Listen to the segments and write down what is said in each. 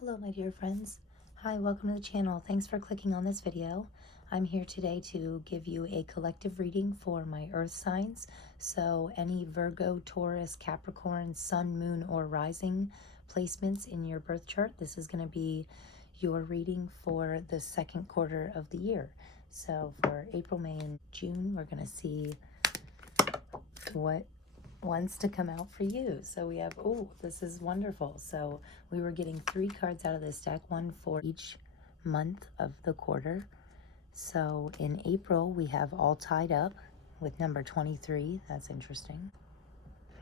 Hello my dear friends. Hi, welcome to the channel. Thanks for clicking on this video. I'm here today to give you a collective reading for my earth signs. So any Virgo, Taurus, Capricorn, sun, moon, or rising placements in your birth chart, this is going to be your reading for the second quarter of the year. So for April, May, and June, we're going to see what wants to come out for you. So we have, oh, this is wonderful. So we were getting 3 cards out of this deck, one for each month of the quarter. So in April, we have All Tied Up with number 23. That's interesting.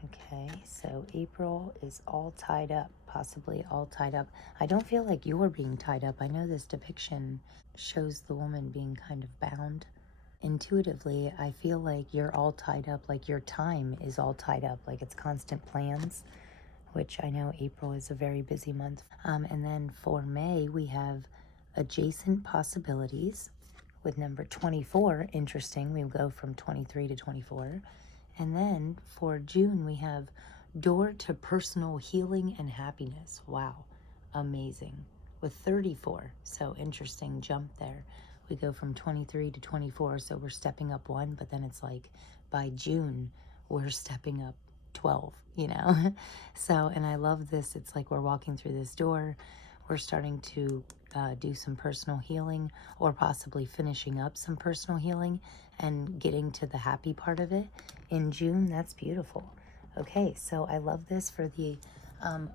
Okay, so April is all tied up, possibly all tied up. I don't feel like you're being tied up. I know this depiction shows the woman being kind of bound. Intuitively, I feel like you're all tied up, like your time is all tied up, like it's constant plans, which I know April is a very busy month. And then for May, we have adjacent possibilities with number 24. Interesting, we go from 23 to 24. And then for June, we have door to personal healing and happiness. Wow, amazing. With 34, so interesting jump there. We go from 23 to 24, so we're stepping up 1, but then it's like by June, we're stepping up 12, you know? So, and I love this. It's like we're walking through this door. We're starting to do some personal healing, or possibly finishing up some personal healing and getting to the happy part of it in June. That's beautiful. Okay, so I love this for the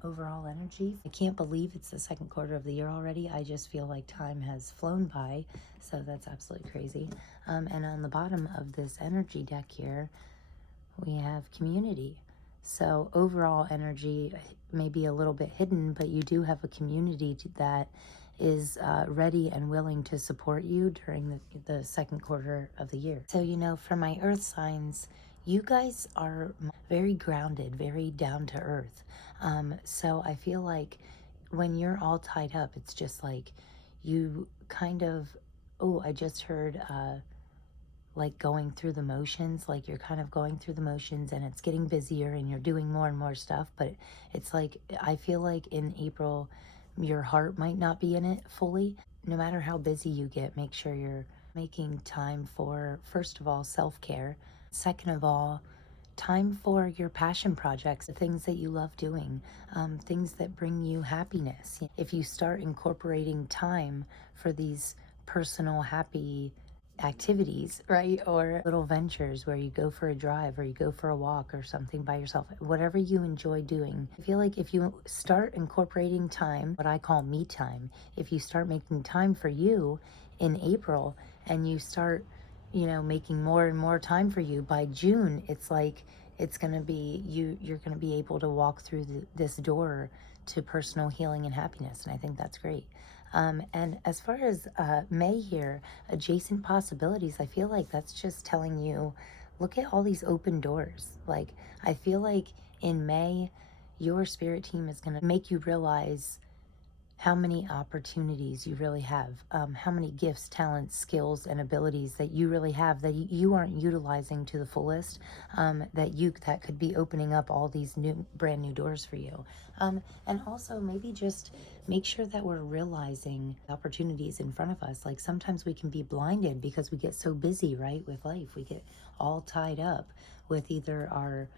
overall energy. I can't believe it's the second quarter of the year already. I just feel like time has flown by, so that's absolutely crazy. And on the bottom of this energy deck here, we have community. So overall energy may be a little bit hidden, but you do have a community that is ready and willing to support you during the second quarter of the year. So, you know, for my earth signs, you guys are very grounded, very down to earth. So I feel like when you're all tied up, it's just like you kind of, oh, I just heard like going through the motions, like you're kind of going through the motions and it's getting busier and you're doing more and more stuff. But it's like, I feel like in April, your heart might not be in it fully. No matter how busy you get, make sure you're making time for, first of all, self-care. Second of all, time for your passion projects, the things that you love doing, things that bring you happiness. If you start incorporating time for these personal, happy activities, right? Or little ventures where you go for a drive or you go for a walk or something by yourself, whatever you enjoy doing. I feel like if you start incorporating time, what I call me time, if you start making time for you in April and you start, you know, making more and more time for you, by June, it's like it's going to be, you're going to be able to walk through this door to personal healing and happiness. And I think that's great. And as far as May here, adjacent possibilities, I feel like that's just telling you, look at all these open doors. Like, I feel like in May, your spirit team is going to make you realize how many opportunities you really have, how many gifts, talents, skills, and abilities that you really have that you aren't utilizing to the fullest, that could be opening up all these brand new doors for you. And also maybe just make sure that we're realizing opportunities in front of us. Like sometimes we can be blinded because we get so busy, right, with life. We get all tied up with either our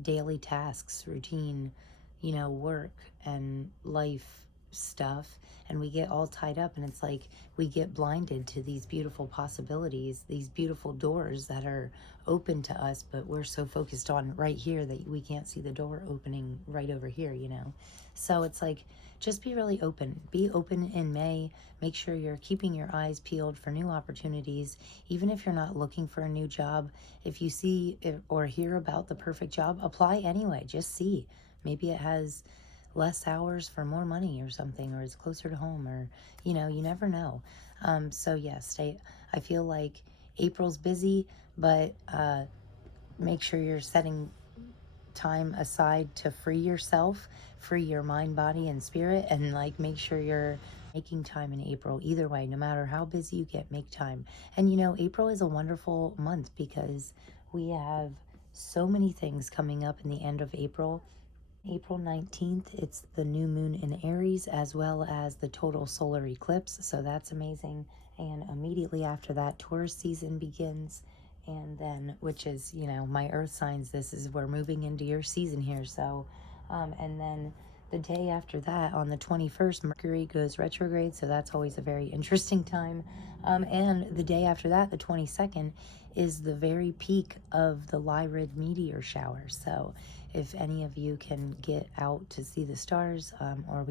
daily tasks, routine, you know, work and life stuff, and we get all tied up, and it's like we get blinded to these beautiful possibilities, these beautiful doors that are open to us, but we're so focused on right here that we can't see the door opening right over here, you know. So it's like, just be really open. Be open in May. Make sure you're keeping your eyes peeled for new opportunities. Even if you're not looking for a new job, if you see or hear about the perfect job, apply anyway. Just see. Maybe it has less hours for more money or something, or is closer to home, or, you know, you never know. So yeah, I feel like April's busy, but make sure you're setting time aside to free yourself, free your mind, body, and spirit, and like make sure you're making time in April. Either way, no matter how busy you get, make time. And you know, April is a wonderful month because we have so many things coming up in the end of April. April 19th, it's the new moon in Aries as well as the total solar eclipse, so that's amazing. And immediately after that, Taurus season begins. And then, which is, you know, my earth signs, this is, we're moving into your season here. So, and then the day after that, on the 21st, Mercury goes retrograde, so that's always a very interesting time. And the day after that, the 22nd, is the very peak of the Lyrid meteor shower. So if any of you can get out to see the stars, or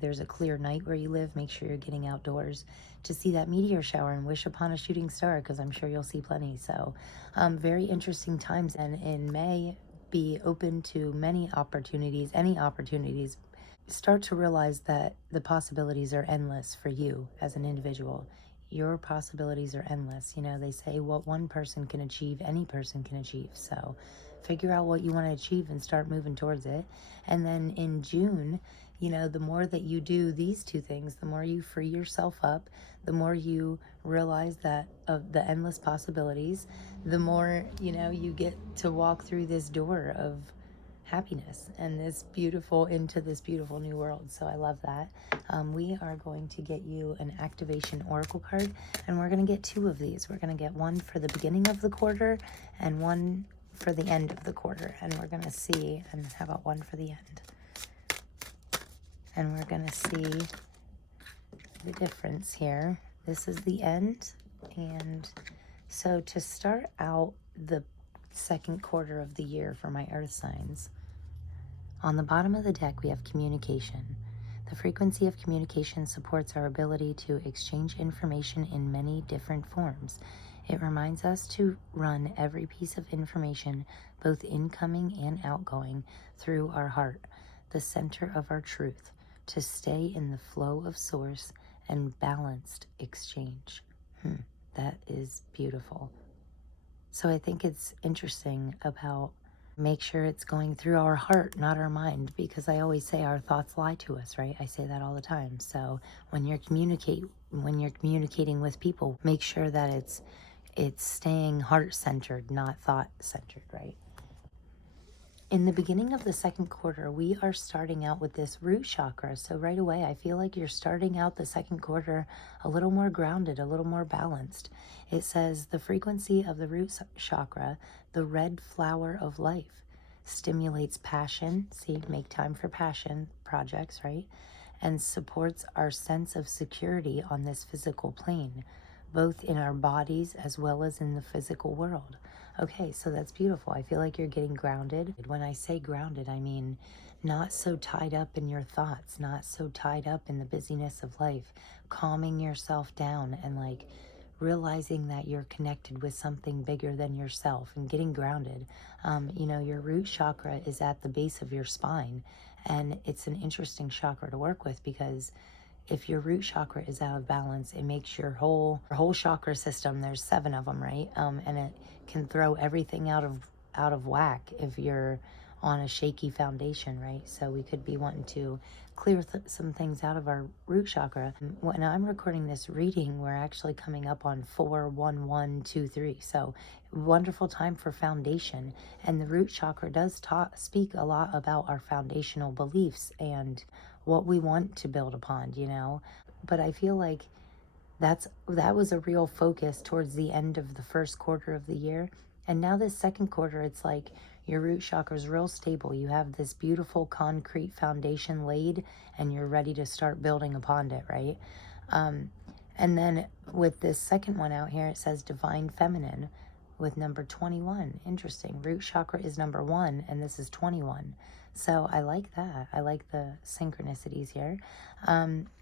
there's a clear night where you live, make sure you're getting outdoors to see that meteor shower and wish upon a shooting star, because I'm sure you'll see plenty. So very interesting times. And in May, be open to many opportunities, any opportunities. Start to realize that the possibilities are endless for you as an individual. Your possibilities are endless. You know, they say what one person can achieve, any person can achieve. So figure out what you want to achieve and start moving towards it. And then in June, you know, the more that you do these two things, the more you free yourself up, the more you realize that of the endless possibilities, the more, you know, you get to walk through this door of happiness and into this beautiful new world. So I love that. We are going to get you an activation oracle card, and we're going to get two of these. We're going to get one for the beginning of the quarter and one for the end of the quarter, and we're going to see, and how about one for the end? And we're going to see the difference here. This is the end. And so to start out the second quarter of the year for my earth signs, on the bottom of the deck, we have communication. The frequency of communication supports our ability to exchange information in many different forms. It reminds us to run every piece of information, both incoming and outgoing, through our heart, the center of our truth, to stay in the flow of source and balanced exchange. That is beautiful. So I think it's interesting about make sure it's going through our heart, not our mind, because I always say our thoughts lie to us, right? I say that all the time. So when you're communicating with people, make sure that it's staying heart-centered, not thought-centered, right? In the beginning of the second quarter, we are starting out with this root chakra. So right away, I feel like you're starting out the second quarter a little more grounded, a little more balanced. It says the frequency of the root chakra, the red flower of life, stimulates passion. See, make time for passion projects, right? And supports our sense of security on this physical plane, both in our bodies as well as in the physical world. Okay, so that's beautiful. I feel like you're getting grounded. When I say grounded, I mean not so tied up in your thoughts, not so tied up in the busyness of life, calming yourself down and like realizing that you're connected with something bigger than yourself and getting grounded. You know, your root chakra is at the base of your spine, and it's an interesting chakra to work with because if your root chakra is out of balance, it makes your whole chakra system, there's 7 of them, right? And it can throw everything out of whack if you're on a shaky foundation, right? So we could be wanting to clear some things out of our root chakra. When I'm recording this reading, we're actually coming up on 4-1-1-2-3. So wonderful time for foundation. And the root chakra does speak a lot about our foundational beliefs and what we want to build upon, you know. But I feel like that was a real focus towards the end of the first quarter of the year. And now this second quarter, it's like your root chakra is real stable. You have this beautiful concrete foundation laid and you're ready to start building upon it, right? And then with this second one out here, it says Divine Feminine with number 21. Interesting. Root chakra is number 1 and this is 21. So I like that. I like the synchronicities here.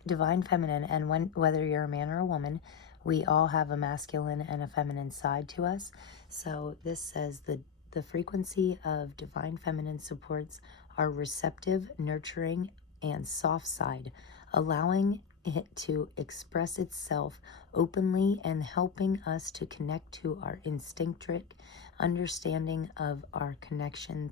Divine Feminine, and whether you're a man or a woman, we all have a masculine and a feminine side to us. So this says the frequency of Divine Feminine supports our receptive, nurturing, and soft side, allowing it to express itself openly and helping us to connect to our instinctive understanding of our connection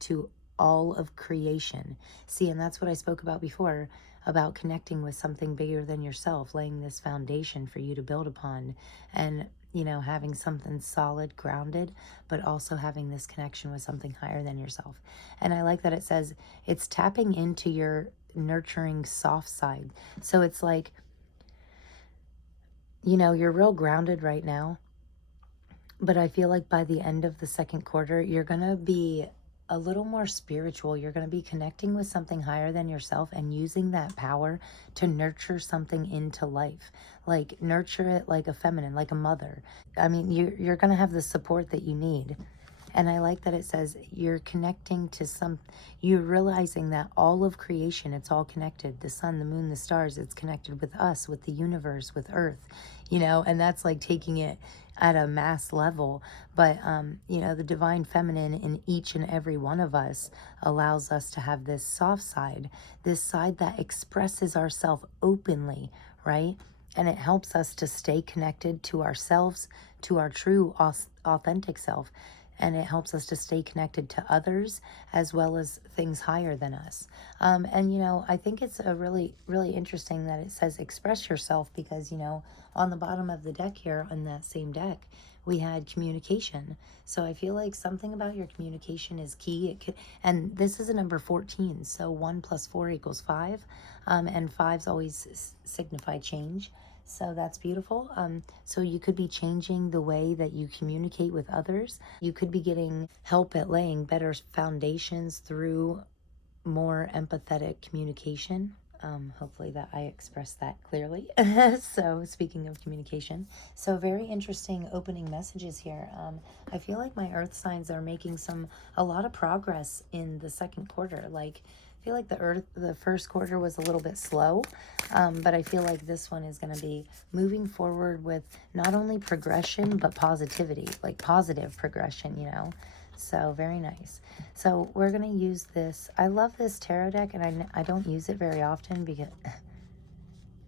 to all of creation. See, and that's what I spoke about before, about connecting with something bigger than yourself, laying this foundation for you to build upon. And you know, having something solid, grounded, but also having this connection with something higher than yourself. And I like that it says it's tapping into your nurturing soft side. So it's like, you know, you're real grounded right now, but I feel like by the end of the second quarter, you're going to be a little more spiritual. You're going to be connecting with something higher than yourself and using that power to nurture something into life. Like nurture it like a feminine, like a mother. I mean, you're going to have the support that you need. And I like that it says you're connecting to you're realizing that all of creation, it's all connected. The sun, the moon, the stars, it's connected with us, with the universe, with Earth, you know, and that's like taking it at a mass level. But, you know, the divine feminine in each and every one of us allows us to have this soft side, this side that expresses ourselves openly, right? And it helps us to stay connected to ourselves, to our true, authentic self. And it helps us to stay connected to others as well as things higher than us. And, you know, I think it's a really, really interesting that it says express yourself because, you know, on the bottom of the deck here on that same deck, we had communication. So I feel like something about your communication is key. It could, and this is a number 14. So 1 plus 4 equals 5. And 5's always signify change. So that's beautiful. So you could be changing the way that you communicate with others. You could be getting help at laying better foundations through more empathetic communication. Hopefully that I expressed that clearly. So speaking of communication, so very interesting opening messages here. I feel like my earth signs are making a lot of progress in the second quarter. Like I feel like the first quarter was a little bit slow, but I feel like this one is going to be moving forward with not only progression, but positivity, like positive progression, you know. So very nice. So we're going to use this. I love this tarot deck, and I don't use it very often because,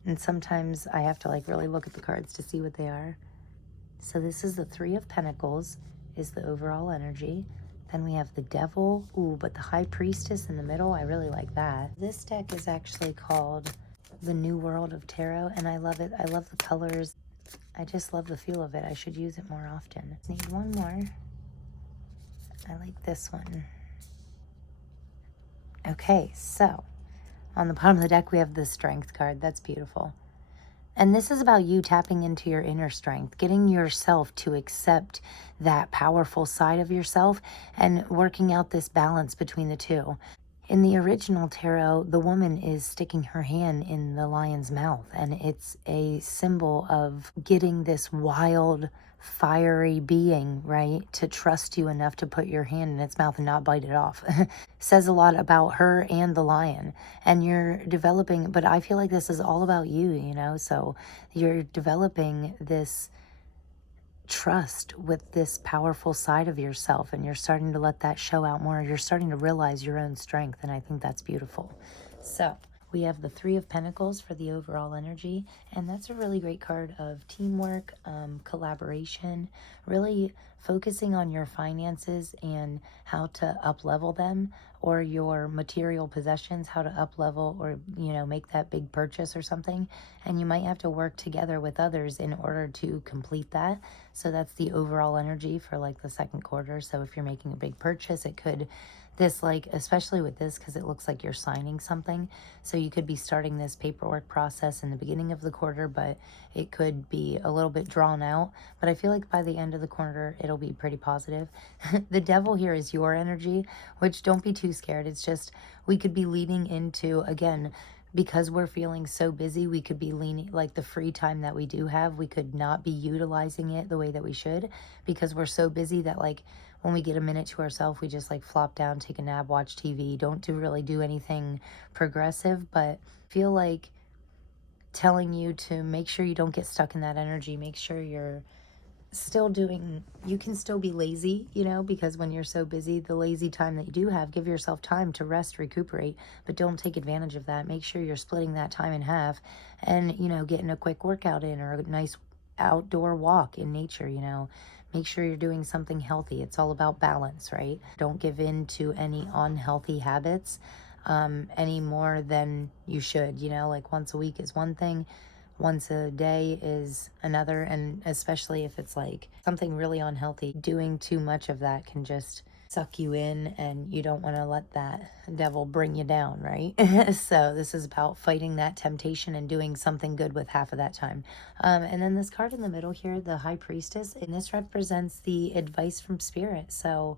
and sometimes I have to like really look at the cards to see what they are. So this is the Three of Pentacles is the overall energy. Then we have the Devil. Ooh, but the High Priestess in the middle, I really like that. This deck is actually called the New World of Tarot, and I love it. I love the colors. I just love the feel of it. I should use it more often. Need one more. I like this one. Okay, so on the bottom of the deck, we have the Strength card. That's beautiful. And this is about you tapping into your inner strength, getting yourself to accept that powerful side of yourself and working out this balance between the two. In the original tarot, the woman is sticking her hand in the lion's mouth, and it's a symbol of getting this wild, fiery being, right, to trust you enough to put your hand in its mouth and not bite it off. Says a lot about her and the lion, and you're developing, but I feel like this is all about you, you know, so you're developing this trust with this powerful side of yourself, and you're starting to let that show out more. You're starting to realize your own strength, and I think that's beautiful. So we have the Three of Pentacles for the overall energy, and that's a really great card of teamwork, collaboration, really focusing on your finances and how to up level them, or your material possessions, how to up level or, you know, make that big purchase or something. And you might have to work together with others in order to complete that. So that's the overall energy for like the second quarter. So if you're making a big purchase, it could, this like, especially with this, because it looks like you're signing something. So you could be starting this paperwork process in the beginning of the quarter, but it could be a little bit drawn out. But I feel like by the end of the quarter, it'll be pretty positive. The Devil here is your energy, which don't be too scared. It's just, we could be leading into, again, because we're feeling so busy, we could be leaning, like the free time that we do have, we could not be utilizing it the way that we should because we're so busy that like when we get a minute to ourselves, we just like flop down, take a nap, watch TV, don't really do anything progressive. But feel like telling you to make sure you don't get stuck in that energy. Make sure you're still doing, you can still be lazy, you know, because when you're so busy, the lazy time that you do have, give yourself time to rest, recuperate, but don't take advantage of that. Make sure you're splitting that time in half and, you know, getting a quick workout in or a nice outdoor walk in nature, you know. Make sure you're doing something healthy. It's all about balance, right? Don't give in to any unhealthy habits any more than you should, you know, like once a week is one thing. once a day is another, and especially if it's like something really unhealthy, doing too much of that can just suck you in, and you don't want to let that devil bring you down, right? So this is about fighting that temptation and doing something good with half of that time. And then this card in the middle here, the High Priestess, and this represents the advice from Spirit. So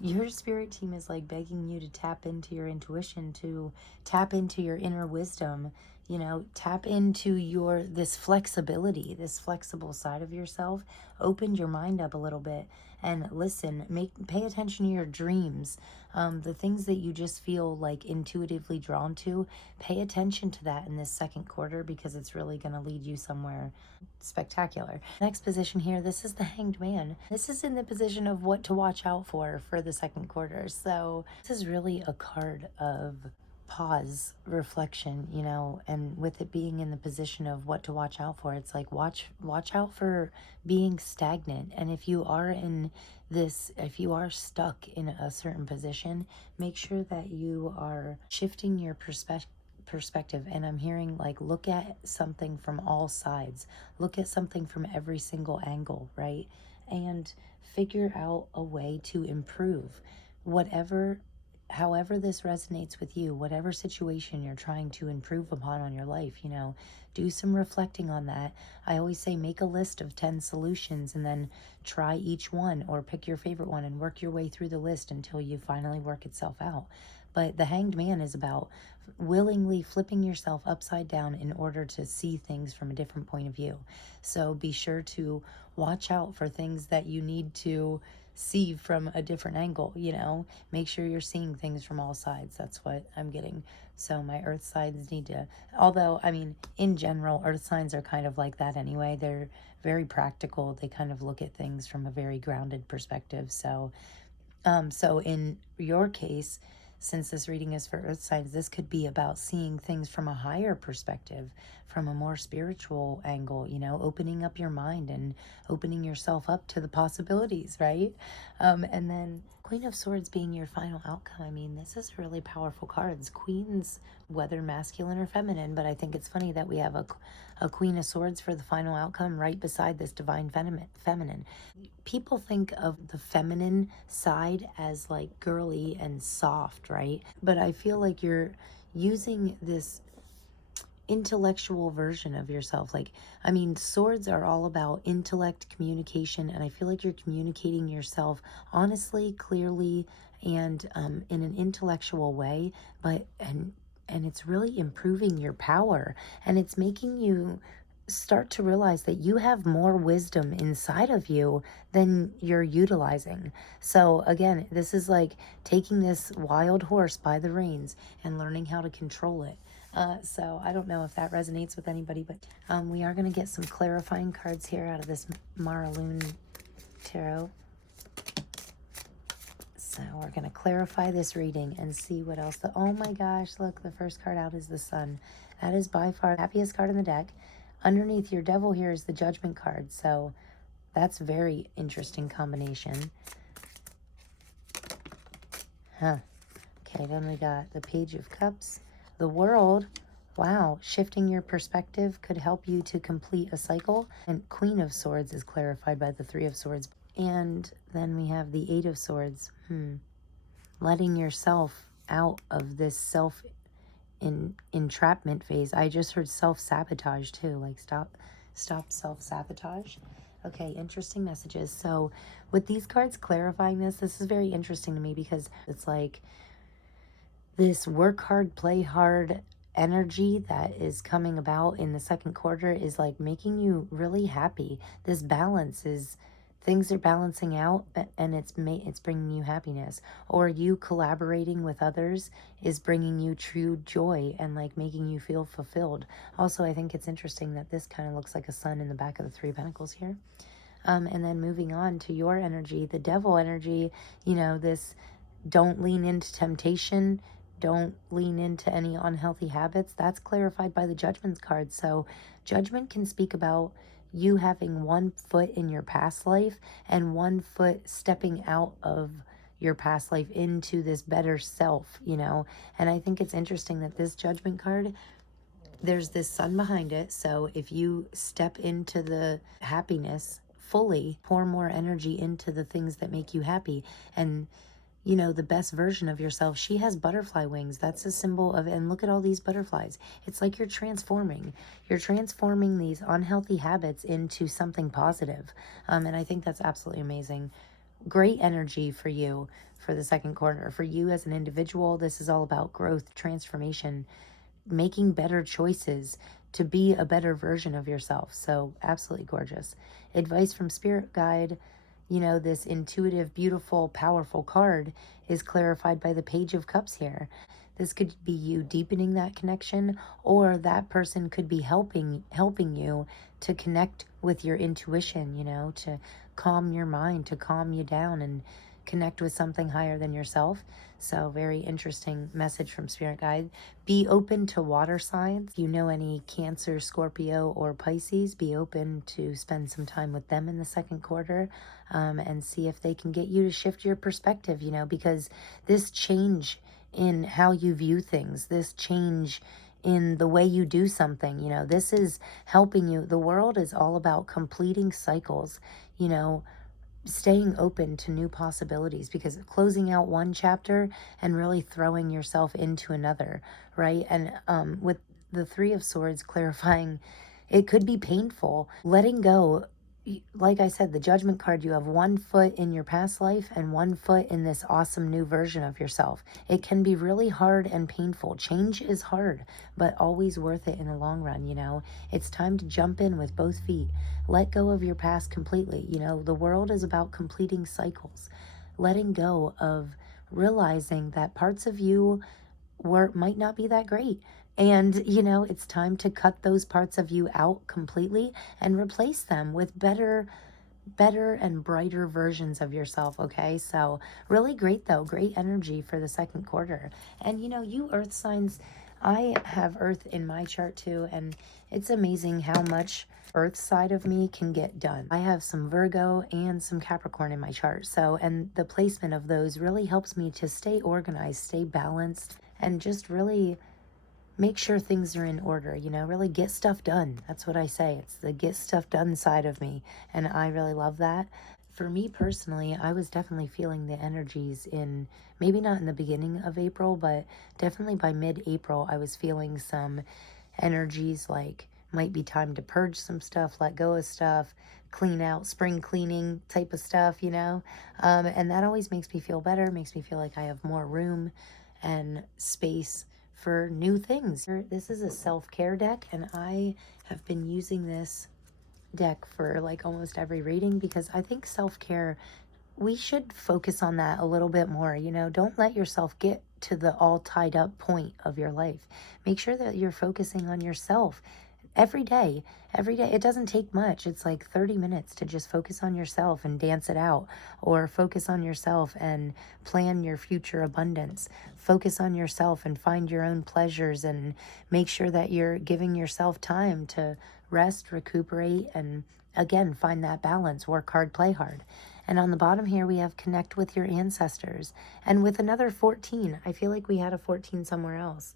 your spirit team is like begging you to tap into your intuition, to tap into your inner wisdom, you know, tap into your this flexibility, this flexible side of yourself. Open your mind up a little bit and listen, pay attention to your dreams, the things that you just feel like intuitively drawn to. Pay attention to that in this second quarter, because it's really going to lead you somewhere spectacular. Next position here, this is the Hanged Man. This is in the position of what to watch out for the second quarter. So this is really a card of pause, reflection, you know, and with it being in the position of what to watch out for, it's like watch out for being stagnant. And if you are in this, if you are stuck in a certain position, make sure that you are shifting your perspective. And I'm hearing like, look at something from all sides, look at something from every single angle, right? And figure out a way to improve whatever, however this resonates with you, whatever situation you're trying to improve upon on your life, you know, do some reflecting on that. I always say make a list of 10 solutions and then try each one, or pick your favorite one and work your way through the list until you finally work itself out. But the Hanged Man is about willingly flipping yourself upside down in order to see things from a different point of view. So be sure to watch out for things that you need to see from a different angle, you know. Make sure you're seeing things from all sides. That's what I'm getting. So my earth signs need to, although, I mean, in general, earth signs are kind of like that anyway. They're very practical. They kind of look at things from a very grounded perspective. So so in your case, since this reading is for earth signs, this could be about seeing things from a higher perspective, from a more spiritual angle, you know, opening up your mind and opening yourself up to the possibilities, right? And then Queen of Swords being your final outcome. I mean, this is really powerful cards. Queens, whether masculine or feminine, but I think it's funny that we have a Queen of Swords for the final outcome right beside this divine feminine. People think of the feminine side as like girly and soft, right? But I feel like you're using this intellectual version of yourself. Like, I mean, swords are all about intellect, communication, and I feel like you're communicating yourself honestly, clearly, and in an intellectual way, but and it's really improving your power, and it's making you start to realize that you have more wisdom inside of you than you're utilizing. So again, this is like taking this wild horse by the reins and learning how to control it. So I don't know if that resonates with anybody, but we are going to get some clarifying cards here out of this Maraloon Tarot. So we're going to clarify this reading and see what else. Oh my gosh, look, the first card out is the Sun. That is by far the happiest card in the deck. Underneath your devil here is the Judgment card. So that's very interesting combination. Huh. Okay, then we got the Page of Cups. The World. Wow, shifting your perspective could help you to complete a cycle. And Queen of Swords is clarified by the Three of Swords. And then we have the Eight of Swords. Letting yourself out of this entrapment phase. I just heard self-sabotage too. Like stop self-sabotage. Okay, interesting messages. So with these cards clarifying this is very interesting to me, because it's like this work hard, play hard energy that is coming about in the second quarter is like making you really happy. This balance is, things are balancing out, and it's bringing you happiness. Or you collaborating with others is bringing you true joy and like making you feel fulfilled. Also, I think it's interesting that this kind of looks like a sun in the back of the Three of Pentacles here. And then moving on to your energy, the devil energy, you know, this don't lean into temptation, don't lean into any unhealthy habits. That's clarified by the Judgment card. So Judgment can speak about you having one foot in your past life and one foot stepping out of your past life into this better self, you know. And I think it's interesting that this Judgment card there's this sun behind it. So if you step into the happiness fully, pour more energy into the things that make you happy, and you know, the best version of yourself. She has butterfly wings. That's a symbol of, and look at all these butterflies. It's like you're transforming. You're transforming these unhealthy habits into something positive. And I think that's absolutely amazing. Great energy for you for the second quarter. For you as an individual, this is all about growth, transformation, making better choices to be a better version of yourself. So, absolutely gorgeous. Advice from Spirit Guide. You know, this intuitive, beautiful, powerful card is clarified by the Page of Cups here. This could be you deepening that connection, or that person could be helping you to connect with your intuition, you know, to calm your mind, to calm you down and connect with something higher than yourself. So, very interesting message from Spirit Guide. Be open to water signs. If you know any Cancer, Scorpio, or Pisces, be open to spend some time with them in the second quarter, and see if they can get you to shift your perspective, you know, because this change in how you view things, this change in the way you do something, you know, this is helping you. The world is all about completing cycles, you know, staying open to new possibilities, because closing out one chapter and really throwing yourself into another, right? And with the Three of Swords clarifying, it could be painful letting go. Like I said, the Judgment card, you have one foot in your past life and one foot in this awesome new version of yourself. It can be really hard and painful. Change is hard, but always worth it in the long run, you know? It's time to jump in with both feet. Let go of your past completely. You know, the world is about completing cycles. Letting go of realizing that parts of you might not be that great. And, you know, it's time to cut those parts of you out completely and replace them with better and brighter versions of yourself. Okay, so really great though, great energy for the second quarter. And you know, you earth signs, I have earth in my chart too, and it's amazing how much earth side of me can get done. I have some Virgo and some Capricorn in my chart, so, and the placement of those really helps me to stay organized, stay balanced, and just really make sure things are in order, you know, really get stuff done. That's what I say. It's the get stuff done side of me. And I really love that. For me personally, I was definitely feeling the energies in, maybe not in the beginning of April, but definitely by mid-April, I was feeling some energies like might be time to purge some stuff, let go of stuff, clean out, spring cleaning type of stuff, you know. And that always makes me feel better, makes me feel like I have more room and space for new things. This is a self-care deck, and I have been using this deck for like almost every reading, because I think self-care, we should focus on that a little bit more. You know, don't let yourself get to the all tied up point of your life. Make sure that you're focusing on yourself every day. Every day. It doesn't take much. It's like 30 minutes to just focus on yourself and dance it out, or focus on yourself and plan your future abundance. Focus on yourself and find your own pleasures, and make sure that you're giving yourself time to rest, recuperate, and again, find that balance. Work hard, play hard. And on the bottom here, we have connect with your ancestors. And with another 14, I feel like we had a 14 somewhere else.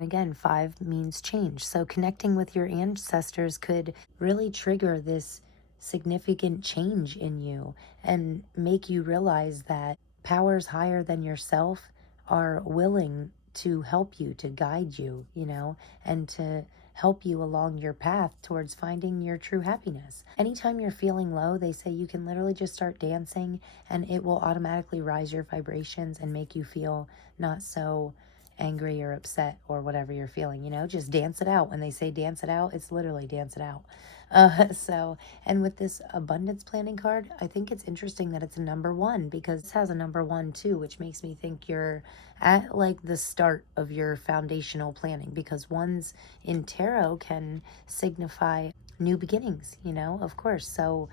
Again, 5 means change. So connecting with your ancestors could really trigger this significant change in you and make you realize that powers higher than yourself are willing to help you, to guide you, you know, and to help you along your path towards finding your true happiness. Anytime you're feeling low, they say you can literally just start dancing, and it will automatically rise your vibrations and make you feel not so angry or upset or whatever you're feeling, you know, just dance it out. When they say dance it out, it's literally dance it out. So, and with this abundance planning card, I think it's interesting that it's a number 1, because this has a number 1 too, which makes me think you're at like the start of your foundational planning, because ones in tarot can signify new beginnings, you know, of course. So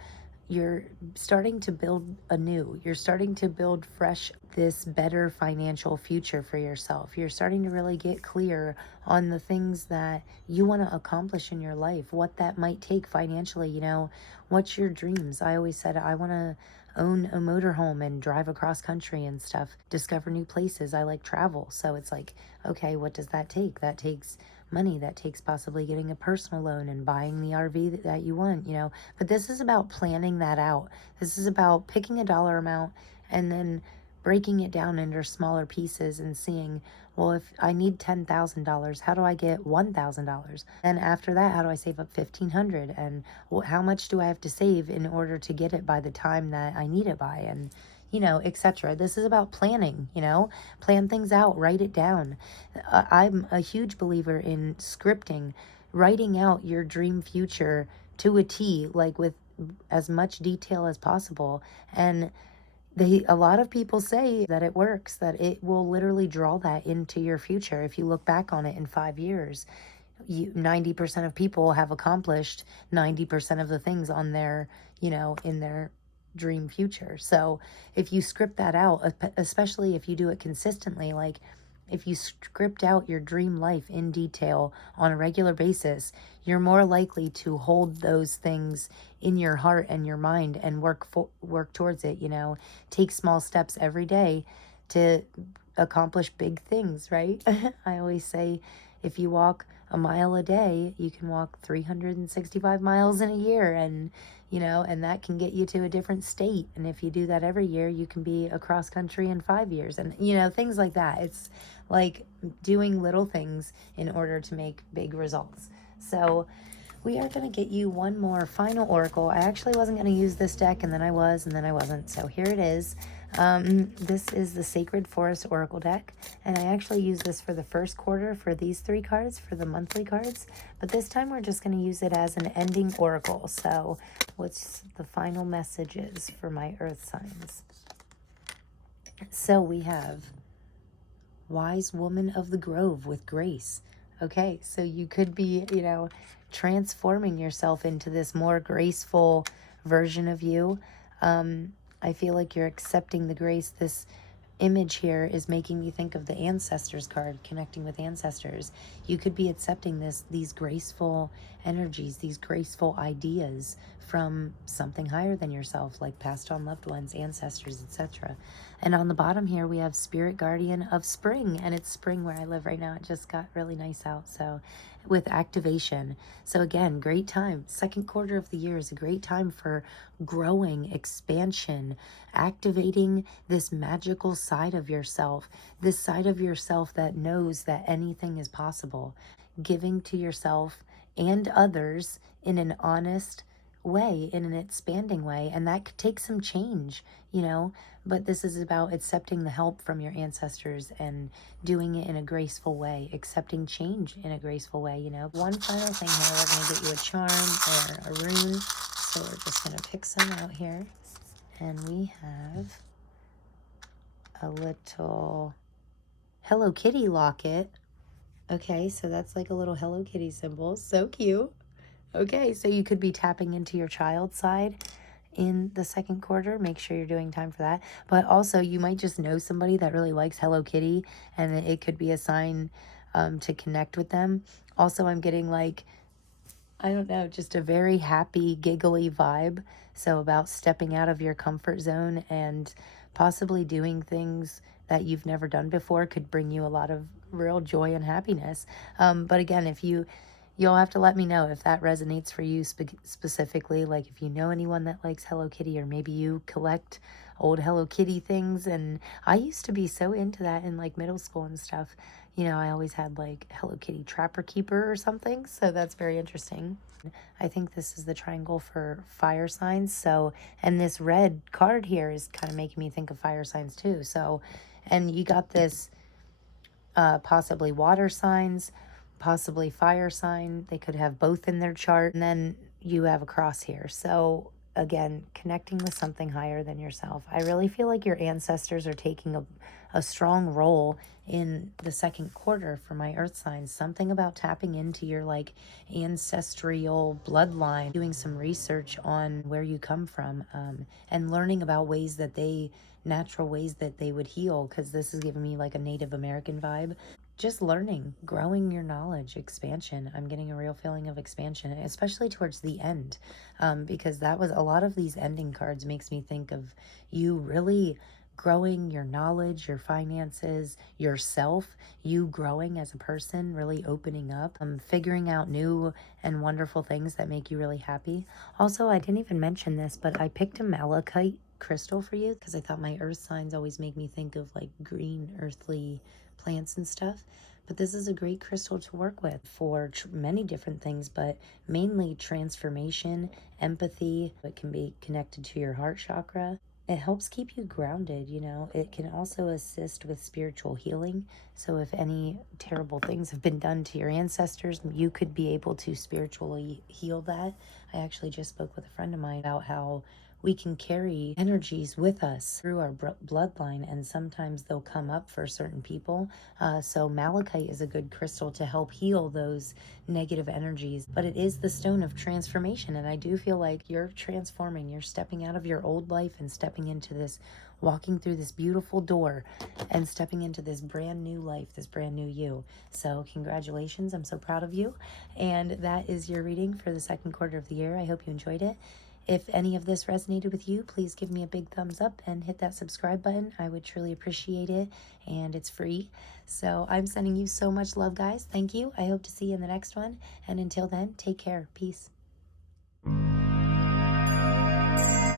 you're starting to build anew. You're starting to build fresh, this better financial future for yourself. You're starting to really get clear on the things that you want to accomplish in your life, what that might take financially, you know, what's your dreams. I always said I want to own a motorhome and drive across country and stuff, discover new places. I like travel. So it's like, okay, what does that take? That takes money. That takes possibly getting a personal loan and buying the RV that you want, you know. But this is about planning that out. This is about picking a dollar amount and then breaking it down into smaller pieces and seeing, well, if I need $10,000, how do I get $1,000? And after that, how do I save up $1,500? And how much do I have to save in order to get it by the time that I need it by? And you know, etc. This is about planning, you know, plan things out, write it down. I'm a huge believer in scripting, writing out your dream future to a T, like with as much detail as possible. And a lot of people say that it works, that it will literally draw that into your future. If you look back on it in 5 years, 90% of people have accomplished 90% of the things on their, you know, in their dream future. So if you script that out, especially if you do it consistently, like if you script out your dream life in detail on a regular basis, you're more likely to hold those things in your heart and your mind and work towards it, you know. Take small steps every day to accomplish big things, right? I always say if you walk a mile a day, you can walk 365 miles in a year, and you know, and that can get you to a different state. And if you do that every year, you can be across country in 5 years, and you know, things like that. It's like doing little things in order to make big results. So we are going to get you one more final oracle. I actually wasn't going to use this deck, and then I was, and then I wasn't. So here it is. This is the Sacred Forest Oracle deck, and I actually use this for the first quarter for these 3 cards, for the monthly cards, but this time we're just going to use it as an ending oracle. So what's the final messages for my earth signs? So we have Wise Woman of the Grove with grace. Okay, so you could be, you know, transforming yourself into this more graceful version of you. I feel like you're accepting the grace. This image here is making me think of the ancestors card, connecting with ancestors. You could be accepting these graceful energies, these graceful ideas from something higher than yourself, like passed on loved ones, ancestors, etc. And on the bottom here we have Spirit Guardian of Spring, and it's spring where I live right now. It just got really nice out, so with activation. So again, great time. Second quarter of the year is a great time for growing, expansion, activating this magical side of yourself, this side of yourself that knows that anything is possible, giving to yourself and others in an honest way, in an expanding way. And that could take some change, you know, but this is about accepting the help from your ancestors and doing it in a graceful way, accepting change in a graceful way, you know. One final thing here, we're going to get you a charm or a rune. So we're just going to pick some out here. And we have a little Hello Kitty locket. Okay, so that's like a little Hello Kitty symbol. So cute. Okay, so you could be tapping into your child side in the second quarter. Make sure you're doing time for that. But also, you might just know somebody that really likes Hello Kitty, and it could be a sign to connect with them. Also, I'm getting like, I don't know, just a very happy, giggly vibe. So about stepping out of your comfort zone and possibly doing things that you've never done before could bring you a lot of real joy and happiness. But again, if you'll have to let me know if that resonates for you specifically. Like if you know anyone that likes Hello Kitty, or maybe you collect old Hello Kitty things. And I used to be so into that in like middle school and stuff. You know, I always had like Hello Kitty Trapper Keeper or something. So that's very interesting. I think this is the triangle for fire signs. So, and this red card here is kind of making me think of fire signs too. So, and you got this possibly water signs, possibly fire sign. They could have both in their chart. And then you have a cross here. So again, connecting with something higher than yourself. I really feel like your ancestors are taking a strong role in the second quarter for my earth signs. Something about tapping into your like ancestral bloodline, doing some research on where you come from, and learning about ways that natural ways that they would heal, because this is giving me like a Native American vibe. Just learning, growing your knowledge, expansion. I'm getting a real feeling of expansion, especially towards the end, because that was a lot of these ending cards makes me think of you really growing your knowledge, your finances, yourself, you growing as a person, really opening up, figuring out new and wonderful things that make you really happy. Also, I didn't even mention this, but I picked a malachite crystal for you because I thought my earth signs always make me think of like green, earthly plants and stuff. But this is a great crystal to work with for many different things, but mainly transformation, empathy. It can be connected to your heart chakra. It helps keep you grounded, you know. It can also assist with spiritual healing. So if any terrible things have been done to your ancestors, you could be able to spiritually heal that. I actually just spoke with a friend of mine about how we can carry energies with us through our bloodline, and sometimes they'll come up for certain people. So malachite is a good crystal to help heal those negative energies, but it is the stone of transformation, and I do feel like you're transforming. You're stepping out of your old life and stepping into this, walking through this beautiful door and stepping into this brand new life, this brand new you. So congratulations, I'm so proud of you. And that is your reading for the second quarter of the year. I hope you enjoyed it. If any of this resonated with you, please give me a big thumbs up and hit that subscribe button. I would truly appreciate it, and it's free. So I'm sending you so much love, guys. Thank you. I hope to see you in the next one. And until then, take care. Peace.